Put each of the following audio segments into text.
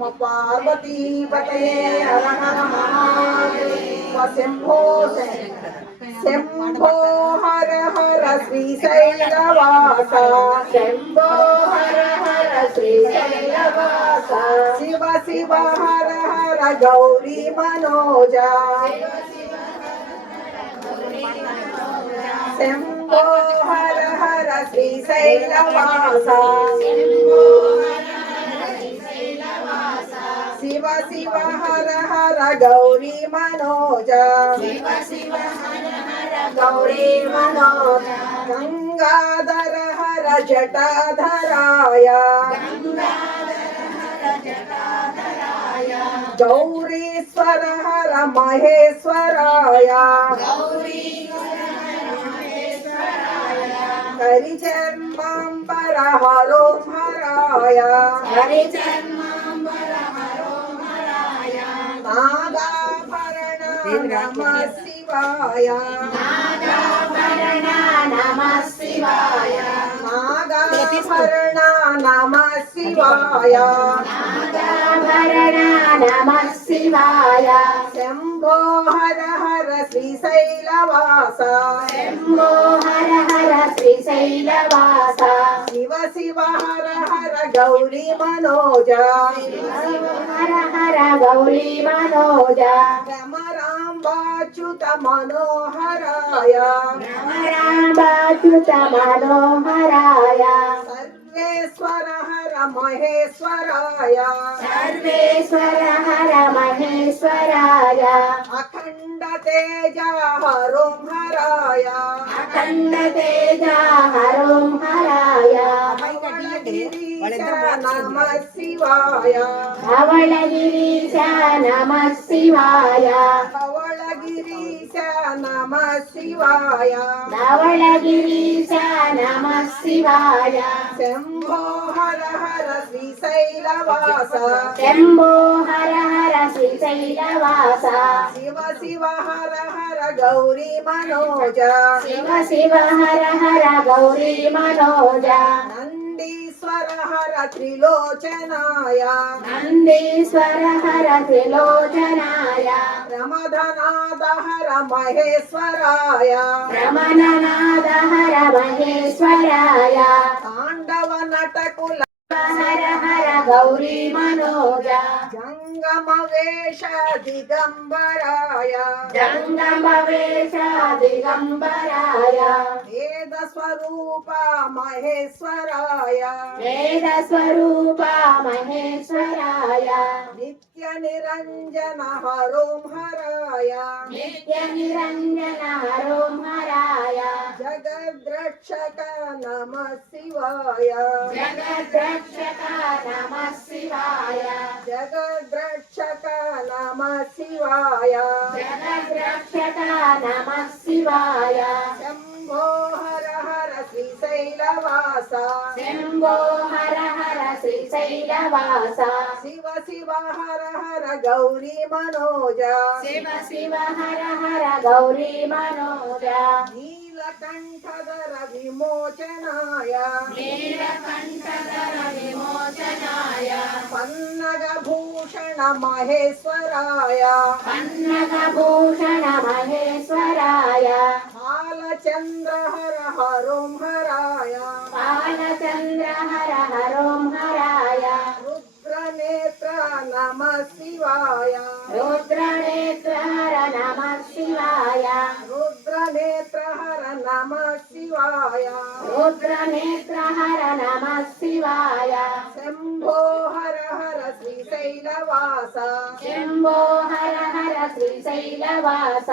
నమ పార్వతీపతయే హర హర మహాదేవ శంభో శంభో హర హర శ్రీశైలవాస శంభో హర హర శ్రీశైలవాస శివ శివ హర హర గౌరీ మనోజ శంభో హర హర శ్రీశైలవాస శివ శివ హర హర గౌరీ మనోజ గౌరీ మనోజ గంగాధర హర జటాధరాయ గౌరీశ్వర హర మహేశ్వరాయ హరిచర్మాంబర హరోం హరాయ నాగాభరణ నమః శివాయ నాగాభరణ నమః శివాయ శంభో హర హర శ్రీశైలవాస శివ శివ హర హర గౌరీ మనోజ భ్రమరాంబాచ్యుత మనోహరాయ సర్వేశ్వర హర మహేశ్వరాయ అఖండ తేజ హరోం హరాయ నమః శివాయ ధవళగిరీశ నమః శివాయ ధవళగిరీశ నమః శివాయ ధవళగిరీశ నమః శివాయ శంభో హర హర శ్రీశైలవాస శంభో హర హర శ్రీశైలవాస శివ శివ హర హర గౌరీ మనోజ శివ శివ హర హర గౌరీ మనోజ నందీశ్వర హర త్రిలోచనాయ నందీశ్వర హర త్రిలోచనాయ ప్రమదనాథ హర మహేశ్వరాయ రమణనాథ హర మహేశ్వరాయ తాండవ నటకుల హర హర గౌరీ మనోజ జంగమ వేష దిగంబరాయ జంగమ వేష దిగంబరాయ వేద స్వరూప మహేశ్వరాయ వేద స్వరూప మహేశ్వరాయ నిత్య నిరంజన హరోం హరాయ నిత్య నిరంజన హరోం హరాయ జగద్రక్షక నమః శివాయ జగద్రక్షక నమః శివాయ జగద్రక్షక నమః శివాయ జగద్రక్షక నమః శివాయ శంభో హర హర శ్రీశైలవాస శంభో హర హర శ్రీశైలవాస శివ శివ హర హర గౌరీ మనోజ శివ శివ హర హర గౌరీ మనోజ నీలకంఠధర విమోచనాయ నీలకంఠధర విమోచనాయ పన్నగ భూషణ మహేశ్వరాయ పన్నగభూషణ మహేశ్వరాయ బాలచంద్ర హర హరోం హరాయ బాలచంద్ర హర హరోం హరాయ రుద్రనేత్ర నమః శివాయ రుద్రనేత్ర హర నమః శివాయ రుద్రనేత్ర హర నమః శివాయ రుద్రనేత్ర హర నమః శివాయ శంభో హర హర శ్రీశైలవాస శంభో హర హర శ్రీశైలవాస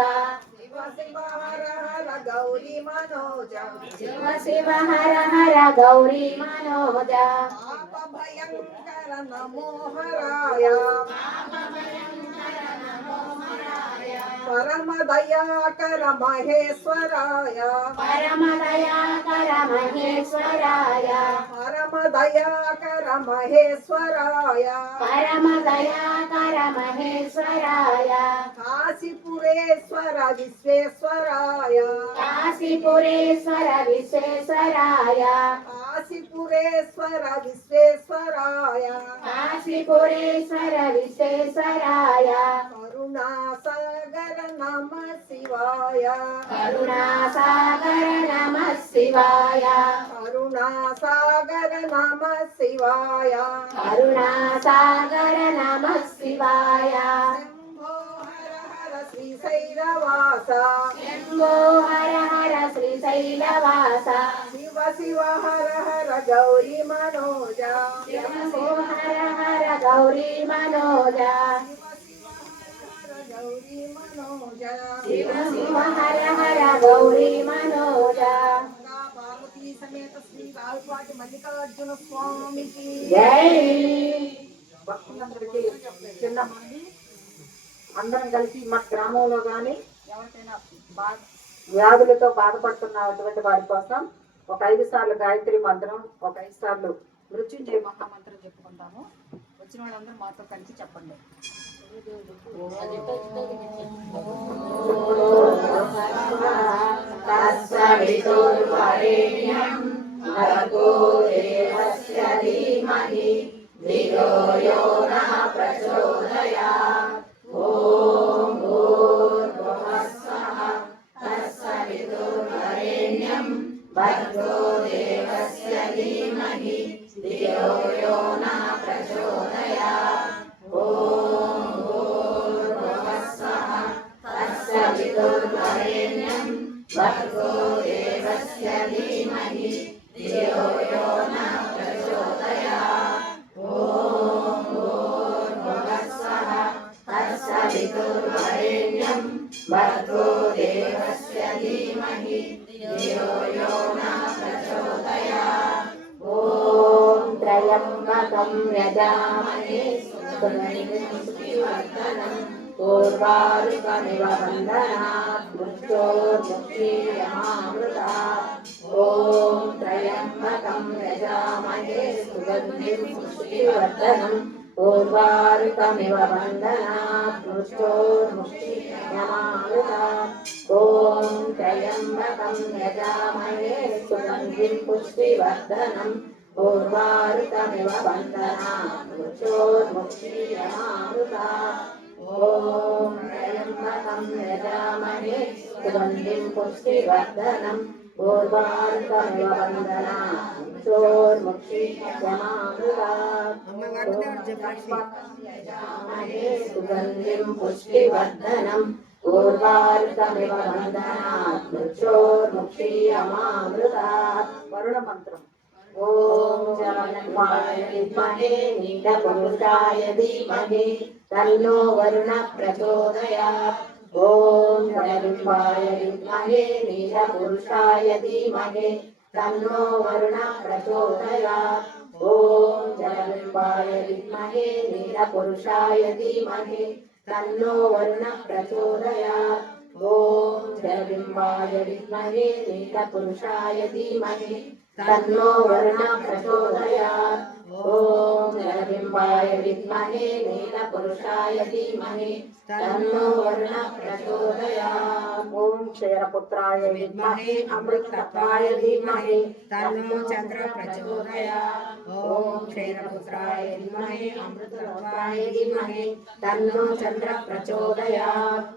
శివ శివ హర హర గౌరీ మనోజ శివ శివ హర హర గౌరీ మనోజ పాప భయంకర నమో హరాయ పరమ దయాకర మహేశ్వరాయ పరమ దయాకర మహేశ్వరాయ పరమ దయాకర మహేశ్వరాయ పరమ దయాకర మహేశ్వరాయ కాశీపురేశ్వర విశ్వేశ్వరాయ కాశీపురేశ్వర విశ్వేశ్వరాయ కాశీపురేశ్వర విశ్వేశ్వరాయ కాశీపురేశ్వర విశ్వేశ్వరాయ కరుణాసాగర నమ శివాయ కరుణాసాగర నమః శివాయ కరుణాసాగర నమ శివాయ కరుణాసాగర నమః శివాయ శంభో హర హర శ్రీశైలవాస శంభో హర హర శ్రీశైలవాస శివ శివ హర హర గౌరీ మనోజ శంభో హర హర గౌరీ మనోజ గౌరీ మనోజ శివ శివ హర హర గౌరీ మనోజ పార్వతీ సమేత శ్రీ రావుపాటి మల్లికార్జున స్వామికి జై భక్తులందరికీ చిన్న మంది అందరం కలిసి మన గ్రామంలో కానీ ఎవరికైనా వ్యాధులతో బాధపడుతున్నటువంటి వారి కోసం ఒక 5 సార్లు గాయత్రి మంత్రం, ఒక 5 సార్లు మృత్యుంజయ మహామంత్రం చెప్పుకుంటాము. వచ్చిన వాళ్ళందరూ మాతో కలిసి చెప్పండి. తత్సవితుర్వరేణ్యం భర్గో దేవస్య ధీమహి ధియో యో నః ప్రచోదయాత్. ఓం భూర్భువస్సః తత్సవితుర్వరేణ్యం భర్గో దేవస్య ధీమహి ధియో యో నః ప్రచోదయాత్. ఓం భూర్భువస్సః తత్సవితుర్వరేణ్యం భర్గో దేవస్య ధీమహి ధియో యో నః ప్రచోదయాత్. ఓం భూర్భువస్సః తత్సవితుర్వరేణ్యం భర్గో దేవస్య ధీమహి ధియో యో నః ప్రచోదయాత్. ఓం త్రయంబకం యజామహే సుగంధివర్ధనం పూర్వారుకమివ బంధనాత్ మృత్యోర్ముక్షీయమామృతాత్. ఓం త్రయంబకం యజామహే సుగంధిం పుష్టివర్ధనం పూర్వారుకమివ బంధనాత్ మృత్యోర్ముక్షీయమామృతాత్. ఓం త్రయంబకం యజామహే సుగంధిం పుష్టివర్ధనం పూర్వారుకమివ బంధనాత్ మృత్యోర్ముక్షీయమామృతాత్. ఓం త్రయంబకం యజామహే సుగంధిం పుష్టివర్ధనం పూర్వారుకమివ బంధనాత్ మృత్యోర్ముక్షీయమామృతాత్. యజామహే సుగంధిం పుష్టివర్ధనం పూర్వారుకమివ బంధనాత్ మృత్యోర్ముక్షీయమామృతాత్. వరుణ మంత్రం. ఓం జగన్మాయ విద్మహే నీలపురుషాయ ధీమహి తన్నో వరుణ ప్రచోదయాత్. ఓం జగన్మాయ విద్మహే నీలపురుషాయ ధీమహి తన్నో వరుణ ప్రచోదయాత్. ఓం జగన్మాయ విద్మహే నీలపురుషాయ ధీమహి తన్నో వరుణ ప్రచోదయాత్. ఓం జగన్మాయ విద్మహే నీలపురుషాయ ధీమహి తన్నో వరుణ ప్రచోదయాత్. ఓం జగన్మాయ విద్మహే నీలపురుషాయ ధీమహి తన్నో వరుణ ప్రచోదయాత్. ఓం క్షీరపుత్రాయ విద్మహే అమృతత్వాయ ధీమహి తన్నో చంద్ర ప్రచోదయాత్. ఓం క్షీరపుత్రాయ విద్మహే అమృతత్వాయ ధీమహి తన్నో చంద్ర ప్రచోదయాత్.